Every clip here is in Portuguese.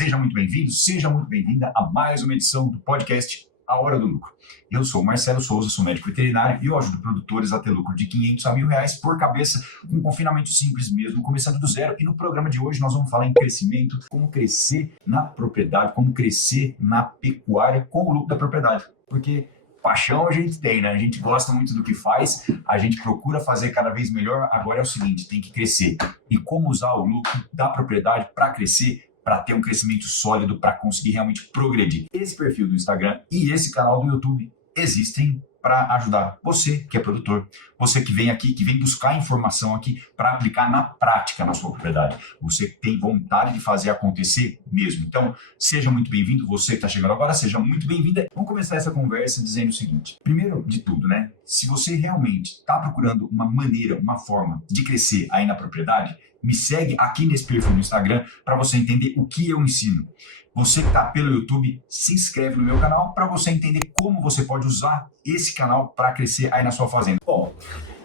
Seja muito bem-vindo, seja muito bem-vinda a mais uma edição do podcast A Hora do Lucro. Eu sou o Marcelo Souza, sou médico veterinário e eu ajudo produtores a ter lucro de R$500 a R$1.000 por cabeça, com um confinamento simples mesmo, começando do zero. E no programa de hoje nós vamos falar em crescimento, como crescer na propriedade, como crescer na pecuária com o lucro da propriedade. Porque paixão a gente tem, né? A gente gosta muito do que faz, a gente procura fazer cada vez melhor. Agora é o seguinte, tem que crescer. E como usar o lucro da propriedade para crescer, para ter um crescimento sólido, para conseguir realmente progredir. Esse perfil do Instagram e esse canal do YouTube existem para ajudar você que é produtor, você que vem aqui, que vem buscar informação aqui para aplicar na prática na sua propriedade. Você que tem vontade de fazer acontecer mesmo. Então, seja muito bem-vindo, você que está chegando agora, seja muito bem-vinda. Vamos começar essa conversa dizendo o seguinte. Primeiro de tudo, né? Se você realmente está procurando uma maneira, uma forma de crescer aí na propriedade, me segue aqui nesse perfil no Instagram para você entender o que eu ensino. Você que está pelo YouTube, se inscreve no meu canal para você entender como você pode usar esse canal para crescer aí na sua fazenda. Bom,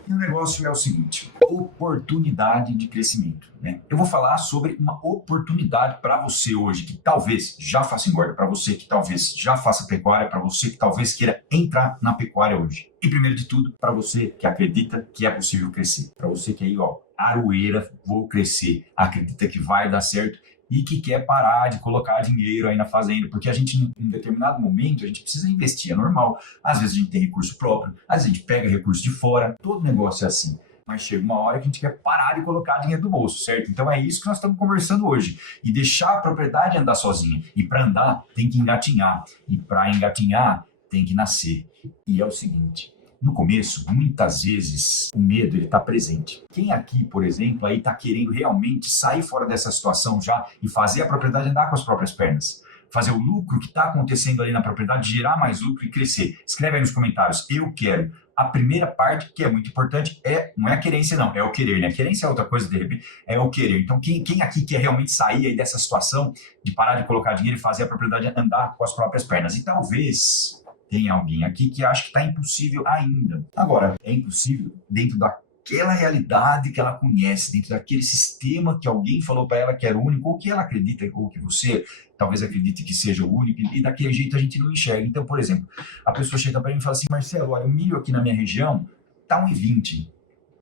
e o negócio é o seguinte, oportunidade de crescimento, né? Eu vou falar sobre uma oportunidade para você hoje que talvez já faça engorda, para você que talvez já faça pecuária, para você que talvez queira entrar na pecuária hoje. E primeiro de tudo, para você que acredita que é possível crescer, para você que aí, ó, aroeira, vou crescer, acredita que vai dar certo e que quer parar de colocar dinheiro aí na fazenda, porque a gente, em determinado momento, a gente precisa investir, é normal. Às vezes a gente tem recurso próprio, às vezes a gente pega recurso de fora, todo negócio é assim. Mas chega uma hora que a gente quer parar de colocar dinheiro do bolso, certo? Então é isso que nós estamos conversando hoje. E deixar a propriedade andar sozinha. E para andar, tem que engatinhar. E para engatinhar, tem que nascer. E é o seguinte... No começo, muitas vezes, o medo está presente. Quem aqui, por exemplo, aí está querendo realmente sair fora dessa situação já e fazer a propriedade andar com as próprias pernas? Fazer o lucro que está acontecendo ali na propriedade, gerar mais lucro e crescer. Escreve aí nos comentários, eu quero. A primeira parte, que é muito importante, não é a querência não, é o querer, né? A querência é outra coisa, de repente, é o querer. Então, quem aqui quer realmente sair aí dessa situação de parar de colocar dinheiro e fazer a propriedade andar com as próprias pernas? E talvez... tem alguém aqui que acha que está impossível ainda. Agora, é impossível dentro daquela realidade que ela conhece, dentro daquele sistema que alguém falou para ela que era único, ou que ela acredita, ou que você talvez acredite que seja o único, e daquele jeito a gente não enxerga. Então, por exemplo, a pessoa chega para mim e fala assim, Marcelo, olha, o milho aqui na minha região está 1,20.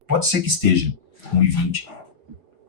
Pode ser que esteja 1,20.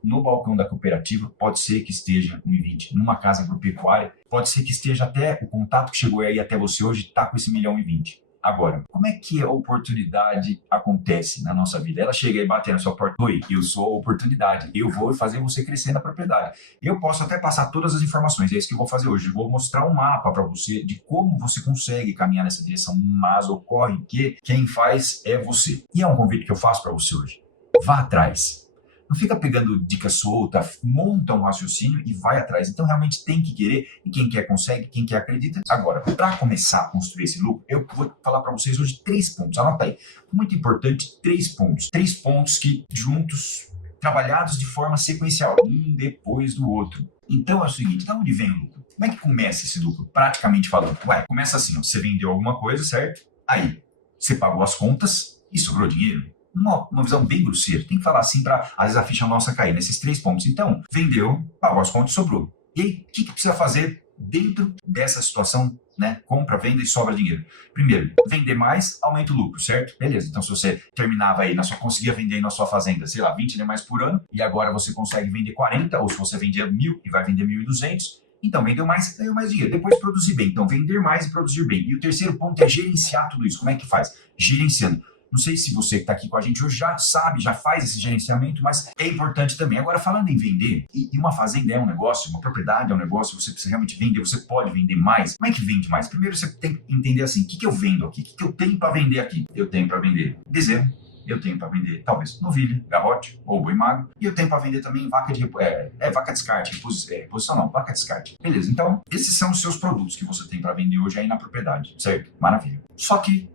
No balcão da cooperativa, pode ser que esteja 1,20. Numa casa agropecuária, pode ser que esteja até o contato que chegou aí até você hoje, está com esse 1,20. Agora, como é que a oportunidade acontece na nossa vida? Ela chega e bate na sua porta. Oi, eu sou a oportunidade. Eu vou fazer você crescer na propriedade. Eu posso até passar todas as informações. É isso que eu vou fazer hoje. Eu vou mostrar um mapa para você de como você consegue caminhar nessa direção. Mas ocorre que quem faz é você. E é um convite que eu faço para você hoje. Vá atrás. Não fica pegando dica solta, monta um raciocínio e vai atrás. Então, realmente tem que querer, e quem quer consegue, quem quer acredita. Agora, para começar a construir esse lucro, eu vou falar para vocês hoje 3 pontos. Anota aí. Muito importante, 3 pontos. 3 pontos que, juntos, trabalhados de forma sequencial, um depois do outro. Então, é o seguinte, de onde vem o lucro? Como é que começa esse lucro, praticamente falando? Começa assim, ó, você vendeu alguma coisa, certo? Aí, você pagou as contas e sobrou dinheiro. Uma visão bem grosseira, tem que falar assim para, às vezes, a ficha nossa cair nesses 3 pontos. Então, vendeu, pagou as contas e sobrou. E aí, o que precisa fazer dentro dessa situação, né? Compra, venda e sobra dinheiro. Primeiro, vender mais, aumenta o lucro, certo? Beleza, então se você terminava aí, conseguia vender aí na sua fazenda, sei lá, 20 animais por ano, e agora você consegue vender 40, ou se você vendia 1.000 e vai vender 1.200, então vendeu mais, ganhou mais dinheiro. Depois produzir bem, então vender mais e produzir bem. E o terceiro ponto é gerenciar tudo isso. Como é que faz? Gerenciando. Não sei se você que está aqui com a gente hoje já sabe, já faz esse gerenciamento, mas é importante também. Agora, falando em vender, e uma fazenda é um negócio, uma propriedade é um negócio, você precisa realmente vender, você pode vender mais. Como é que vende mais? Primeiro você tem que entender assim, o que eu vendo aqui? O que eu tenho para vender aqui? Eu tenho para vender bezerro, eu tenho para vender talvez novilha, garrote ou boi magro, e eu tenho para vender também vaca descarte, reposição não, vaca descarte. Beleza, então esses são os seus produtos que você tem para vender hoje aí na propriedade, certo? Maravilha. Só que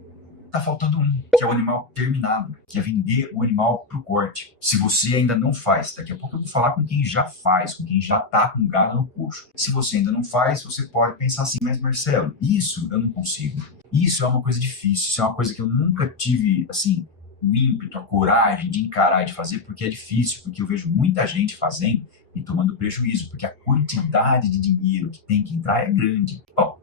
tá faltando um, que é o animal terminado, que é vender o animal pro corte. Se você ainda não faz, daqui a pouco eu vou falar com quem já faz, com quem já tá com gado no coxo. Se você ainda não faz, você pode pensar assim, mas Marcelo, isso eu não consigo. Isso é uma coisa difícil, isso é uma coisa que eu nunca tive, assim, o ímpeto, a coragem de encarar e de fazer, porque é difícil, porque eu vejo muita gente fazendo e tomando prejuízo, porque a quantidade de dinheiro que tem que entrar é grande. Bom,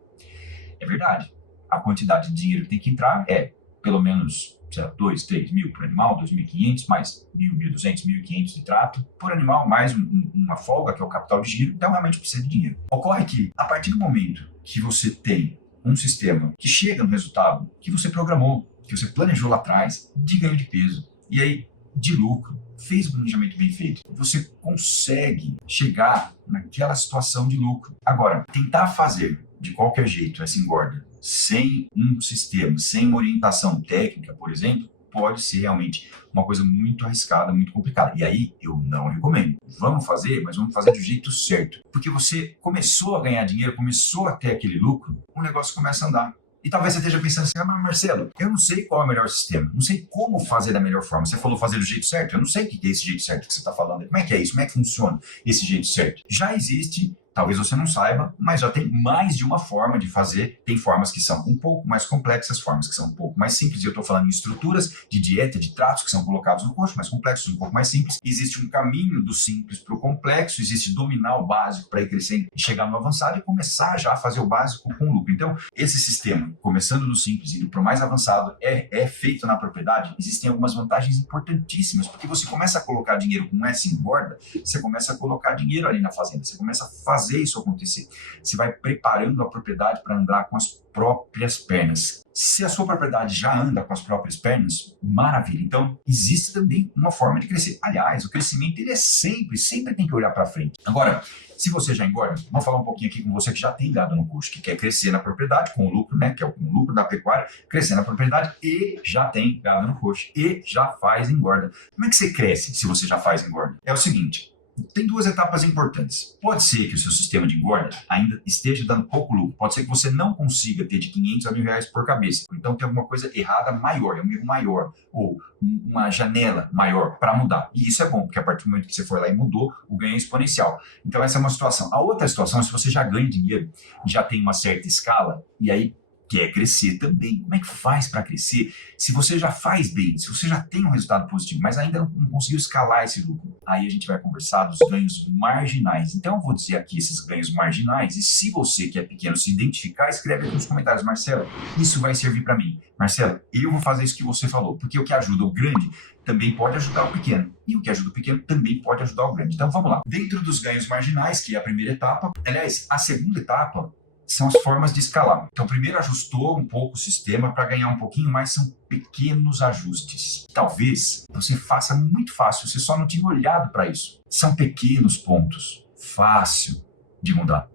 é verdade. A quantidade de dinheiro que tem que entrar é pelo menos, sei lá, 2, 3 mil por animal, 2.500, mais 1.000, 1.200, 1.500 de trato por animal, mais uma folga, que é o capital de giro, então realmente precisa de dinheiro. Ocorre que, a partir do momento que você tem um sistema que chega no resultado que você programou, que você planejou lá atrás, de ganho de peso, e aí de lucro, fez o planejamento bem feito, você consegue chegar naquela situação de lucro. Agora, tentar fazer de qualquer jeito essa engorda, sem um sistema, sem uma orientação técnica, por exemplo, pode ser realmente uma coisa muito arriscada, muito complicada. E aí eu não recomendo. Vamos fazer, mas vamos fazer do jeito certo. Porque você começou a ganhar dinheiro, começou a ter aquele lucro, o negócio começa a andar. E talvez você esteja pensando assim, mas Marcelo, eu não sei qual é o melhor sistema, não sei como fazer da melhor forma. Você falou fazer do jeito certo? Eu não sei o que é esse jeito certo que você está falando. Como é que é isso? Como é que funciona esse jeito certo? Já existe, talvez você não saiba, mas já tem mais de uma forma de fazer. Tem formas que são um pouco mais complexas, formas que são um pouco mais simples. E eu estou falando em estruturas de dieta, de tratos que são colocados no coxo, mais complexos, um pouco mais simples. Existe um caminho do simples para o complexo, existe dominar o básico para ir crescendo e chegar no avançado e começar já a fazer o básico com lucro. Então, esse sistema, começando no simples e indo para o mais avançado, é feito na propriedade. Existem algumas vantagens importantíssimas, porque você começa a colocar dinheiro com essa engorda, você começa a colocar dinheiro ali na fazenda, você começa a fazer isso acontecer. Você vai preparando a propriedade para andar com as próprias pernas. Se a sua propriedade já anda com as próprias pernas, maravilha. Então, existe também uma forma de crescer. Aliás, o crescimento ele é sempre tem que olhar para frente. Agora, se você já engorda, vou falar um pouquinho aqui com você que já tem gado no coxo, que quer crescer na propriedade com o lucro, né, que é o lucro da pecuária, crescer na propriedade e já tem gado no coxo e já faz engorda. Como é que você cresce se você já faz engorda? É o seguinte, tem duas etapas importantes. Pode ser que o seu sistema de engorda ainda esteja dando pouco lucro. Pode ser que você não consiga ter de 500 a 1.000 reais por cabeça. Então tem alguma coisa errada maior, é um erro maior, ou uma janela maior para mudar. E isso é bom, porque a partir do momento que você for lá e mudou, o ganho é exponencial. Então essa é uma situação. A outra situação é se você já ganha dinheiro, já tem uma certa escala, e aí quer crescer também. Como é que faz para crescer? Se você já faz bem, se você já tem um resultado positivo, mas ainda não conseguiu escalar esse lucro, aí a gente vai conversar dos ganhos marginais. Então eu vou dizer aqui esses ganhos marginais, e se você que é pequeno se identificar, escreve aqui nos comentários, Marcelo, isso vai servir para mim. Marcelo, eu vou fazer isso que você falou, porque o que ajuda o grande também pode ajudar o pequeno, e o que ajuda o pequeno também pode ajudar o grande. Então vamos lá. Dentro dos ganhos marginais, que é a primeira etapa, aliás, a segunda etapa são as formas de escalar. Então, primeiro ajustou um pouco o sistema para ganhar um pouquinho mais, são pequenos ajustes. Talvez você faça muito fácil, você só não tinha olhado para isso. São pequenos pontos, fácil de mudar.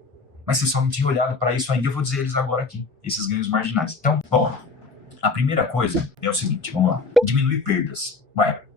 Mas você só não tinha olhado para isso ainda, eu vou dizer eles agora aqui, esses ganhos marginais. Então, bom, a primeira coisa é o seguinte, vamos lá, diminuir perdas.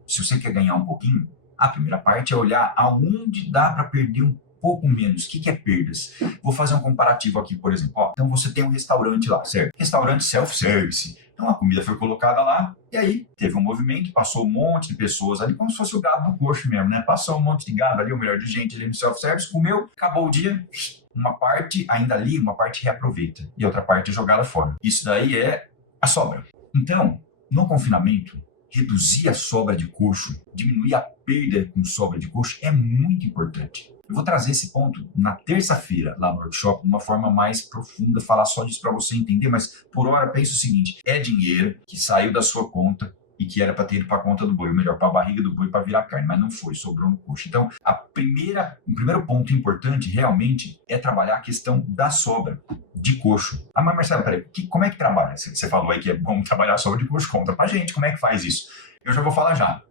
Se você quer ganhar um pouquinho, a primeira parte é olhar aonde dá para perder um pouco menos. O que é perdas? Vou fazer um comparativo aqui, por exemplo. Então você tem um restaurante lá, certo? Restaurante self-service. Então a comida foi colocada lá e aí teve um movimento, passou um monte de pessoas ali, como se fosse o gado do coxo mesmo, né? Passou um monte de gado ali, ou melhor, de gente ali no self-service, comeu, acabou o dia, uma parte ainda ali, uma parte reaproveita e a outra parte é jogada fora. Isso daí é a sobra. Então, no confinamento, reduzir a sobra de coxo, diminuir a perda com sobra de coxo é muito importante. Eu vou trazer esse ponto na terça-feira lá no workshop de uma forma mais profunda, falar só disso para você entender, mas por hora pensa o seguinte, é dinheiro que saiu da sua conta e que era para ter ido para a conta do boi, ou melhor, para a barriga do boi para virar carne, mas não foi, sobrou no coxo. Então, o primeiro ponto importante realmente é trabalhar a questão da sobra de coxo. Mas Marcelo, peraí, como é que trabalha? Você falou aí que é bom trabalhar a sobra de coxo, conta pra gente como é que faz isso. Eu já vou falar já.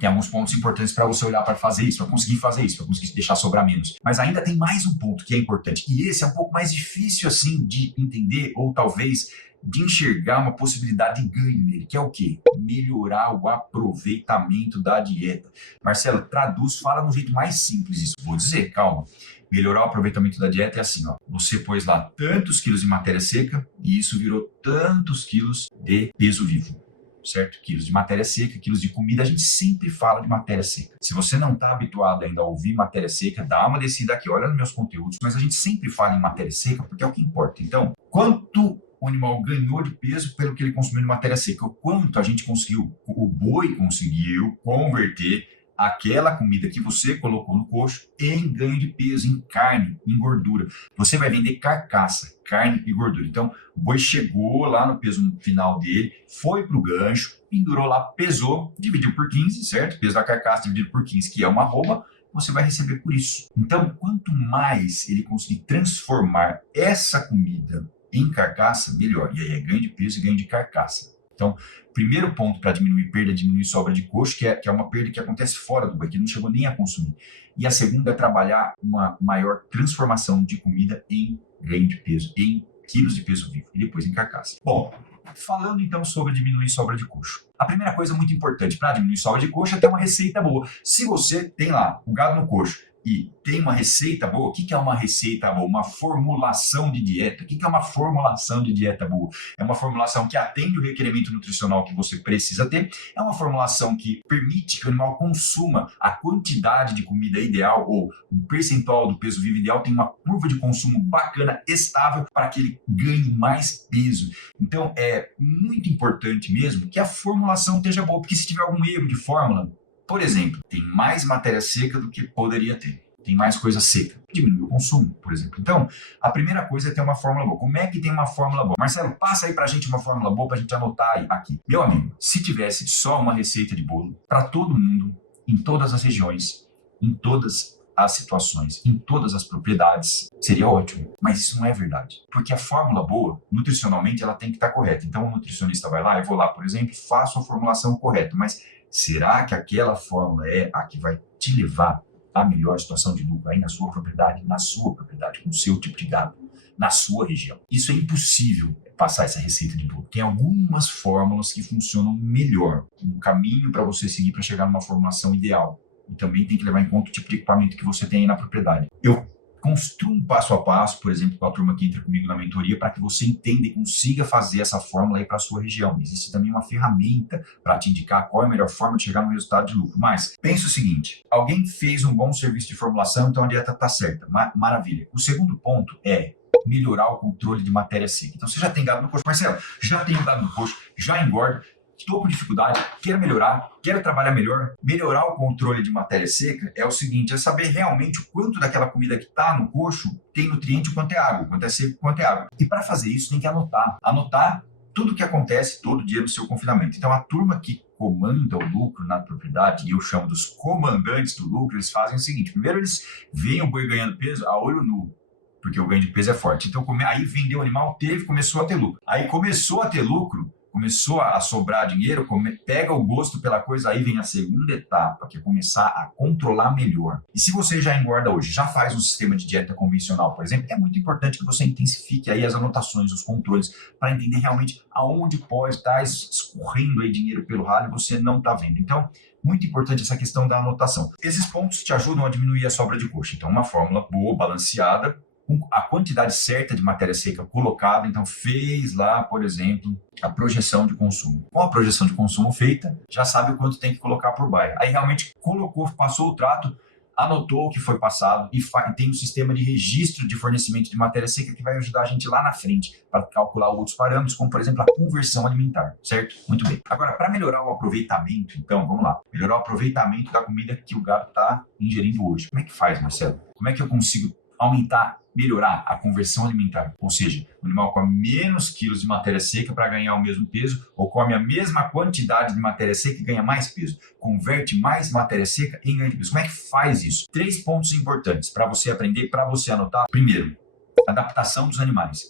Tem alguns pontos importantes para você olhar para fazer isso, para conseguir fazer isso, para conseguir deixar sobrar menos. Mas ainda tem mais um ponto que é importante. E esse é um pouco mais difícil, assim, de entender ou talvez de enxergar uma possibilidade de ganho nele, que é o quê? Melhorar o aproveitamento da dieta. Marcelo, traduz, fala no jeito mais simples isso. Vou dizer, calma. Melhorar o aproveitamento da dieta é assim, ó. Você pôs lá tantos quilos de matéria seca e isso virou tantos quilos de peso vivo. Certo? Quilos de matéria seca, quilos de comida, a gente sempre fala de matéria seca. Se você não está habituado ainda a ouvir matéria seca, dá uma descida aqui, olha nos meus conteúdos, mas a gente sempre fala em matéria seca porque é o que importa. Então, quanto o animal ganhou de peso pelo que ele consumiu de matéria seca. O quanto a gente conseguiu, o boi conseguiu converter aquela comida que você colocou no coxo em ganho de peso, em carne, em gordura. Você vai vender carcaça, carne e gordura. Então, o boi chegou lá no peso final dele, foi para o gancho, pendurou lá, pesou, dividiu por 15, certo? Peso da carcaça dividido por 15, que é uma arroba, você vai receber por isso. Então, quanto mais ele conseguir transformar essa comida em carcaça, melhor. E aí é ganho de peso e ganho de carcaça. Então, primeiro ponto para diminuir perda, diminuir sobra de coxo, que é uma perda que acontece fora do boi, que não chegou nem a consumir. E a segunda é trabalhar uma maior transformação de comida em ganho de peso, em quilos de peso vivo e depois em carcaça. Bom, falando então sobre diminuir sobra de coxo. A primeira coisa muito importante para diminuir sobra de coxo é ter uma receita boa. Se você tem lá o gado no coxo e tem uma receita boa, o que é uma receita boa? Uma formulação de dieta. O que é uma formulação de dieta boa? É uma formulação que atende o requerimento nutricional que você precisa ter, é uma formulação que permite que o animal consuma a quantidade de comida ideal ou um percentual do peso vivo ideal, tem uma curva de consumo bacana, estável, para que ele ganhe mais peso. Então, é muito importante mesmo que a formulação esteja boa, porque se tiver algum erro de fórmula, por exemplo, tem mais matéria seca do que poderia ter. Tem mais coisa seca. Diminui o consumo, por exemplo. Então, a primeira coisa é ter uma fórmula boa. Como é que tem uma fórmula boa? Marcelo, passa aí pra gente uma fórmula boa pra gente anotar aqui. Meu amigo, se tivesse só uma receita de bolo para todo mundo, em todas as regiões, em todas as situações, em todas as propriedades, seria ótimo. Mas isso não é verdade. Porque a fórmula boa, nutricionalmente, ela tem que estar correta. Então, o nutricionista vai lá, eu vou lá, por exemplo, faço a formulação correta. Mas será que aquela fórmula é a que vai te levar à melhor situação de lucro aí na sua propriedade, com o seu tipo de gado, na sua região? Isso é impossível passar essa receita de bolo. Tem algumas fórmulas que funcionam melhor, um caminho para você seguir para chegar numa formulação ideal. E também tem que levar em conta o tipo de equipamento que você tem aí na propriedade. Eu construo um passo a passo, por exemplo, com a turma que entra comigo na mentoria, para que você entenda e consiga fazer essa fórmula aí para a sua região. Existe também uma ferramenta para te indicar qual é a melhor forma de chegar no resultado de lucro. Mas pensa o seguinte, alguém fez um bom serviço de formulação, então a dieta está certa. Maravilha. O segundo ponto é melhorar o controle de matéria seca. Então você já tem gado no coxo. Marcelo, já tenho gado no coxo, já engorda, estou com dificuldade, quero melhorar, quero trabalhar melhor. Melhorar o controle de matéria seca é o seguinte, é saber realmente o quanto daquela comida que está no coxo tem nutriente, o quanto é água, o quanto é seco, o quanto é água. E para fazer isso tem que anotar. Anotar tudo o que acontece todo dia no seu confinamento. Então a turma que comanda o lucro na propriedade, e eu chamo dos comandantes do lucro, eles fazem o seguinte, primeiro eles veem o boi ganhando peso a olho nu, porque o ganho de peso é forte. Então aí vendeu o animal, começou a ter lucro. Aí começou a ter lucro, começou a sobrar dinheiro, pega o gosto pela coisa, aí vem a segunda etapa, que é começar a controlar melhor. E se você já engorda hoje, já faz um sistema de dieta convencional, por exemplo, é muito importante que você intensifique aí as anotações, os controles, para entender realmente aonde pode estar escorrendo aí dinheiro pelo ralo e você não está vendo. Então, muito importante essa questão da anotação. Esses pontos te ajudam a diminuir a sobra de coxa. Então, uma fórmula boa, balanceada, com a quantidade certa de matéria seca colocada, então fez lá, por exemplo, a projeção de consumo. Com a projeção de consumo feita, já sabe o quanto tem que colocar por baia. Aí realmente colocou, passou o trato, anotou o que foi passado e tem um sistema de registro de fornecimento de matéria seca que vai ajudar a gente lá na frente para calcular outros parâmetros, como por exemplo a conversão alimentar, certo? Muito bem. Agora, para melhorar o aproveitamento, então, vamos lá. Melhorar o aproveitamento da comida que o gado está ingerindo hoje. Como é que faz, Marcelo? Como é que eu consigo melhorar a conversão alimentar, ou seja, o animal come menos quilos de matéria seca para ganhar o mesmo peso, ou come a mesma quantidade de matéria seca e ganha mais peso, converte mais matéria seca em ganho de peso. Como é que faz isso? 3 pontos importantes para você aprender, para você anotar. Primeiro, adaptação dos animais.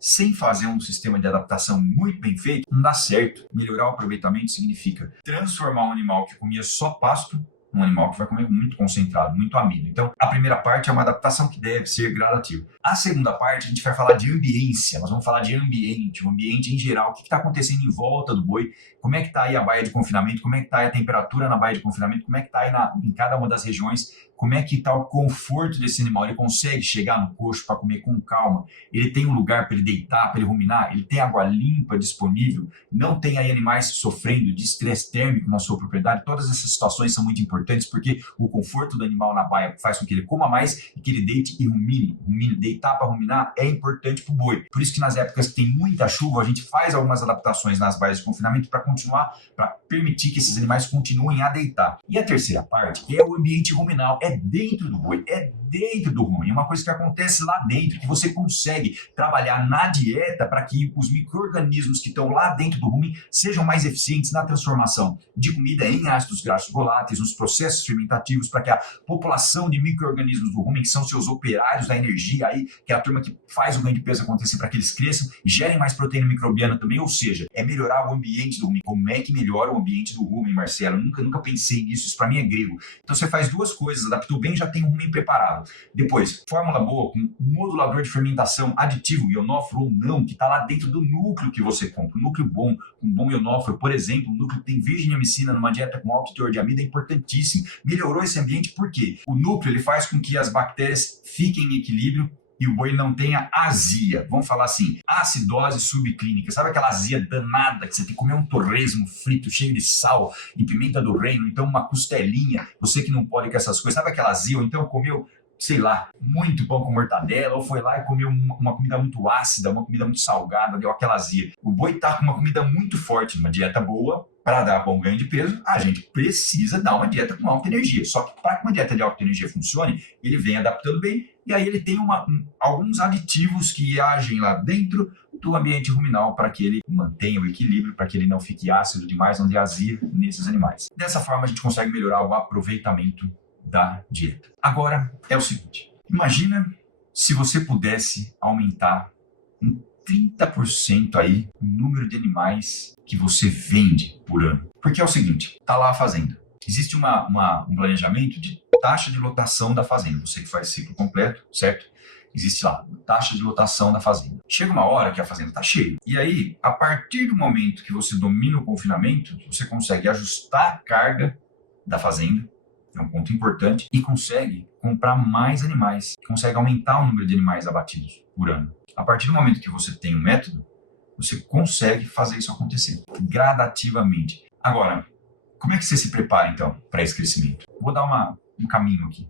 Sem fazer um sistema de adaptação muito bem feito, não dá certo. Melhorar o aproveitamento significa transformar um animal que comia só pasto um animal que vai comer muito concentrado, muito amido. Então, a primeira parte é uma adaptação que deve ser gradativa. A segunda parte, a gente vai falar de ambiência. Nós vamos falar de ambiente, o ambiente em geral. O que está acontecendo em volta do boi? Como é que está aí a baia de confinamento? Como é que está aí a temperatura na baia de confinamento? Como é que está aí em cada uma das regiões? Como é que está o conforto desse animal? Ele consegue chegar no coxo para comer com calma? Ele tem um lugar para ele deitar, para ele ruminar? Ele tem água limpa disponível? Não tem aí animais sofrendo de estresse térmico na sua propriedade? Todas essas situações são muito importantes. importantes, porque o conforto do animal na baia faz com que ele coma mais e que ele deite e rumine. Deitar para ruminar é importante para o boi. Por isso que nas épocas que tem muita chuva, a gente faz algumas adaptações nas baias de confinamento para continuar, para permitir que esses animais continuem a deitar. E a terceira parte é o ambiente ruminal, é dentro do boi, é dentro do rumen. É uma coisa que acontece lá dentro, que você consegue trabalhar na dieta para que os micro-organismos que estão lá dentro do rumen sejam mais eficientes na transformação de comida em ácidos graxos voláteis, nos processos fermentativos, para que a população de micro-organismos do rumen, que são seus operários da energia aí, que é a turma que faz o ganho de peso acontecer para que eles cresçam e gerem mais proteína microbiana também, ou seja, é melhorar o ambiente do rumen. Como é que melhora o ambiente do rumen, Marcelo? Eu nunca pensei nisso, isso para mim é grego. Então você faz duas coisas, adaptou bem, já tem o rumen preparado. Depois, fórmula boa, com modulador de fermentação aditivo, ionóforo ou não, que está lá dentro do núcleo que você compra. Um núcleo bom, com bom ionóforo, por exemplo, um núcleo que tem virginiamicina numa dieta com alto teor de amido é importantíssimo. Melhorou esse ambiente por quê? O núcleo ele faz com que as bactérias fiquem em equilíbrio e o boi não tenha azia. Vamos falar assim, acidose subclínica. Sabe aquela azia danada que você tem que comer um torresmo frito cheio de sal e pimenta do reino, então uma costelinha, você que não pode com essas coisas. Sabe aquela azia? Ou então comeu, sei lá, muito pão com mortadela, ou foi lá e comeu uma comida muito ácida, uma comida muito salgada, deu aquela azia. O boi tá com uma comida muito forte, uma dieta boa, para dar bom ganho de peso, a gente precisa dar uma dieta com alta energia. Só que para que uma dieta de alta energia funcione, ele vem adaptando bem, e aí ele tem alguns aditivos que agem lá dentro do ambiente ruminal para que ele mantenha o equilíbrio, para que ele não fique ácido demais, não dê azia nesses animais. Dessa forma, a gente consegue melhorar o aproveitamento da dieta. Agora, é o seguinte, imagina se você pudesse aumentar em 30% aí o número de animais que você vende por ano. Porque é o seguinte, tá lá a fazenda. Existe um planejamento de taxa de lotação da fazenda. Você que faz ciclo completo, certo? Existe lá, taxa de lotação da fazenda. Chega uma hora que a fazenda está cheia. E aí, a partir do momento que você domina o confinamento, você consegue ajustar a carga da fazenda, é um ponto importante, e consegue comprar mais animais, consegue aumentar o número de animais abatidos por ano. A partir do momento que você tem um método, você consegue fazer isso acontecer gradativamente. Agora, como é que você se prepara, então, para esse crescimento? Vou dar um caminho aqui.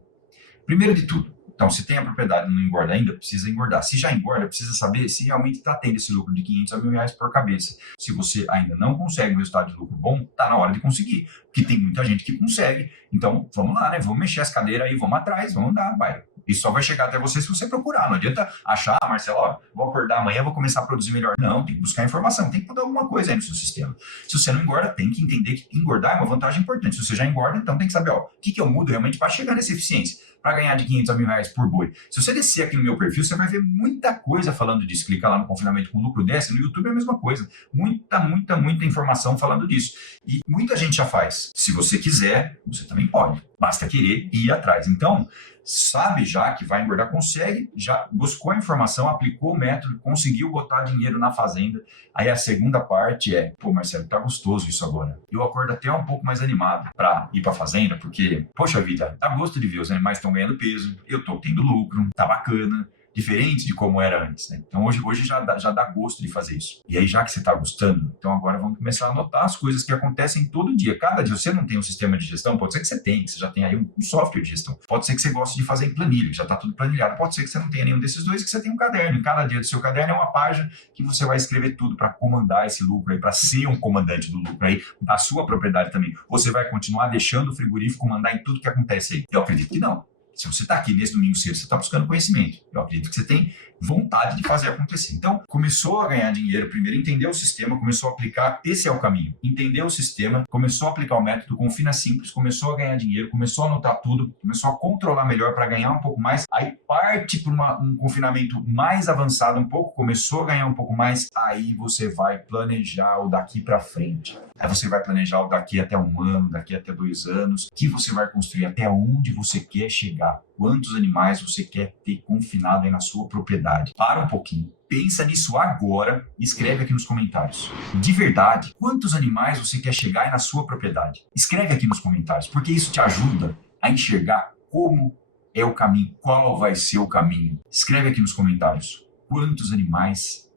Primeiro de tudo, então, se tem a propriedade e não engorda ainda, precisa engordar. Se já engorda, precisa saber se realmente está tendo esse lucro de 500 a R$1.000 por cabeça. Se você ainda não consegue um resultado de lucro bom, está na hora de conseguir. Porque tem muita gente que consegue. Então, vamos lá, né? Vamos mexer as cadeiras aí, vamos atrás, vamos andar, vai. Isso só vai chegar até você se você procurar. Não adianta achar, Marcelo, ó, vou acordar amanhã, vou começar a produzir melhor. Não, tem que buscar informação, tem que mudar alguma coisa aí no seu sistema. Se você não engorda, tem que entender que engordar é uma vantagem importante. Se você já engorda, então tem que saber, ó, o que eu mudo realmente para chegar nessa eficiência, para ganhar de 500 a R$1.000 por boi. Se você descer aqui no meu perfil, você vai ver muita coisa falando disso. Clica lá no confinamento com lucro desce, no YouTube é a mesma coisa. Muita informação falando disso. E muita gente já faz. Se você quiser, você também pode. Basta querer e ir atrás. Então, sabe já que vai engordar, consegue, já buscou a informação, aplicou o método, conseguiu botar dinheiro na fazenda. Aí a segunda parte é, pô, Marcelo, tá gostoso isso agora. Eu acordo até um pouco mais animado para ir para a fazenda, porque, poxa vida, dá gosto de ver os animais estão ganhando peso, eu tô tendo lucro, tá bacana. Diferente de como era antes, né? Então hoje já dá gosto de fazer isso. E aí, já que você está gostando, então agora vamos começar a anotar as coisas que acontecem todo dia. Cada dia você não tem um sistema de gestão, pode ser que você tenha, que você já tenha aí um software de gestão. Pode ser que você goste de fazer em planilha, que já está tudo planilhado. Pode ser que você não tenha nenhum desses dois, que você tenha um caderno. E cada dia do seu caderno é uma página que você vai escrever tudo para comandar esse lucro aí, para ser um comandante do lucro aí, da sua propriedade também. Você vai continuar deixando o frigorífico mandar em tudo que acontece aí? Eu acredito que não. Se você está aqui nesse domingo cedo, você está buscando conhecimento. Eu acredito que você tem vontade de fazer acontecer. Então, começou a ganhar dinheiro, primeiro entendeu o sistema, começou a aplicar, esse é o caminho. Entendeu o sistema, começou a aplicar o método, confina simples, começou a ganhar dinheiro, começou a anotar tudo, começou a controlar melhor para ganhar um pouco mais, aí parte para um confinamento mais avançado um pouco, começou a ganhar um pouco mais, aí você vai planejar o daqui para frente. Aí você vai planejar o daqui até 1 ano, daqui até 2 anos, que você vai construir, até onde você quer chegar, quantos animais você quer ter confinado aí na sua propriedade. Para um pouquinho, pensa nisso agora e escreve aqui nos comentários. De verdade, quantos animais você quer chegar aí na sua propriedade? Escreve aqui nos comentários, porque isso te ajuda a enxergar como é o caminho, qual vai ser o caminho. Escreve aqui nos comentários quantos animais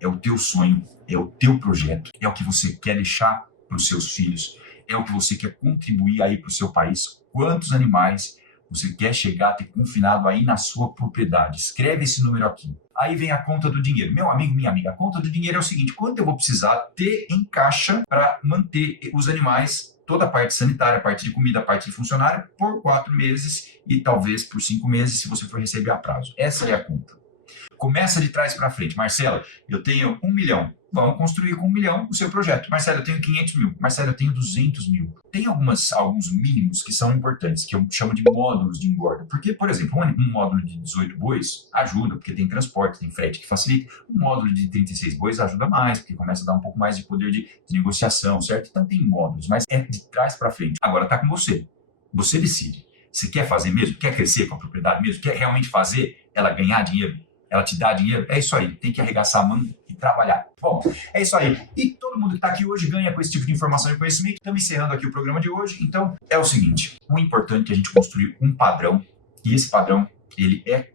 é o teu sonho, é o teu projeto, é o que você quer deixar para os seus filhos, é o que você quer contribuir aí para o seu país. Quantos animais você quer chegar a ter confinado aí na sua propriedade? Escreve esse número aqui. Aí vem a conta do dinheiro. Meu amigo, minha amiga, a conta do dinheiro é o seguinte: quanto eu vou precisar ter em caixa para manter os animais, toda a parte sanitária, a parte de comida, a parte de funcionário, por 4 meses e talvez por 5 meses, se você for receber a prazo. Essa é a conta. Começa de trás para frente. Marcelo, eu tenho 1 milhão. Vamos construir com 1 milhão o seu projeto. Marcelo, eu tenho 500 mil. Marcelo, eu tenho 200 mil. Tem alguns mínimos que são importantes, que eu chamo de módulos de engorda. Porque, por exemplo, um módulo de 18 bois ajuda, porque tem transporte, tem frete que facilita. Um módulo de 36 bois ajuda mais, porque começa a dar um pouco mais de poder de negociação, certo? Então tem módulos, mas é de trás para frente. Agora está com você. Você decide. Você quer fazer mesmo? Quer crescer com a propriedade mesmo? Quer realmente fazer ela ganhar dinheiro? Ela te dá dinheiro? É isso aí, tem que arregaçar a mão e trabalhar. Bom, é isso aí. E todo mundo que está aqui hoje ganha com esse tipo de informação e conhecimento. Estamos encerrando aqui o programa de hoje. Então, é o seguinte: o importante é a gente construir um padrão, e esse padrão, ele é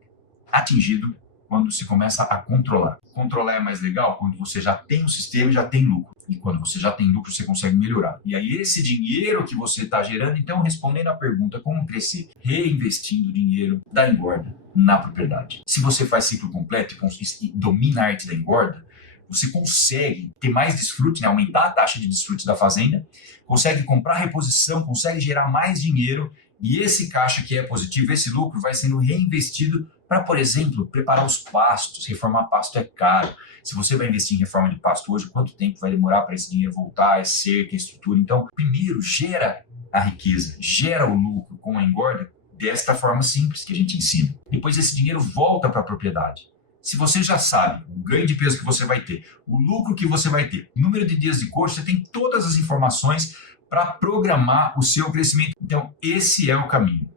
atingido quando se começa a controlar. Controlar é mais legal quando você já tem um sistema e já tem lucro. E quando você já tem lucro, você consegue melhorar. E aí, esse dinheiro que você está gerando, então, respondendo a pergunta, como crescer? Reinvestindo o dinheiro da engorda na propriedade. Se você faz ciclo completo e domina a arte da engorda, você consegue ter mais desfrute, né? Aumentar a taxa de desfrute da fazenda, consegue comprar reposição, consegue gerar mais dinheiro, e esse caixa que é positivo, esse lucro, vai sendo reinvestido para, por exemplo, preparar os pastos. Reformar pasto é caro. Se você vai investir em reforma de pasto hoje, quanto tempo vai demorar para esse dinheiro voltar? É cerca, é estrutura. Então, primeiro, gera a riqueza, gera o lucro com a engorda desta forma simples que a gente ensina. Depois esse dinheiro volta para a propriedade. Se você já sabe o ganho de peso que você vai ter, o lucro que você vai ter, o número de dias de coxo, você tem todas as informações para programar o seu crescimento. Então, esse é o caminho.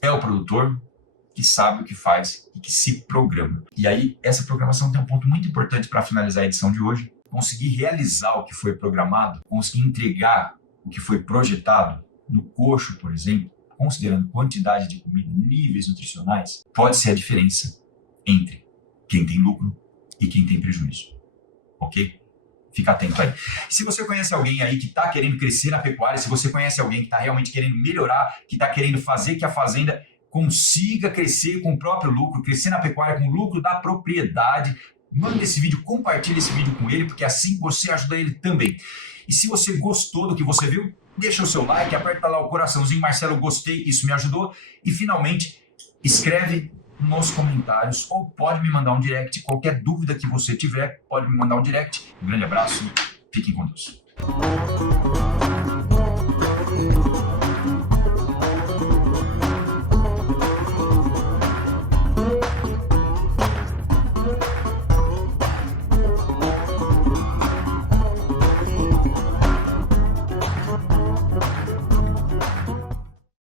É o produtor que sabe o que faz e que se programa. E aí, essa programação tem um ponto muito importante para finalizar a edição de hoje. Conseguir realizar o que foi programado, conseguir entregar o que foi projetado no coxo, por exemplo, considerando quantidade de comida, níveis nutricionais, pode ser a diferença entre quem tem lucro e quem tem prejuízo. Ok? Fica atento aí. Se você conhece alguém aí que está querendo crescer na pecuária, se você conhece alguém que está realmente querendo melhorar, que está querendo fazer que a fazenda consiga crescer com o próprio lucro, crescer na pecuária com o lucro da propriedade, manda esse vídeo, compartilha esse vídeo com ele, porque assim você ajuda ele também. E se você gostou do que você viu, deixa o seu like, aperta lá o coraçãozinho, Marcelo, gostei, isso me ajudou. E finalmente, escreve nos comentários ou pode me mandar um direct. Qualquer dúvida que você tiver, pode me mandar um direct. Um grande abraço, fiquem com Deus.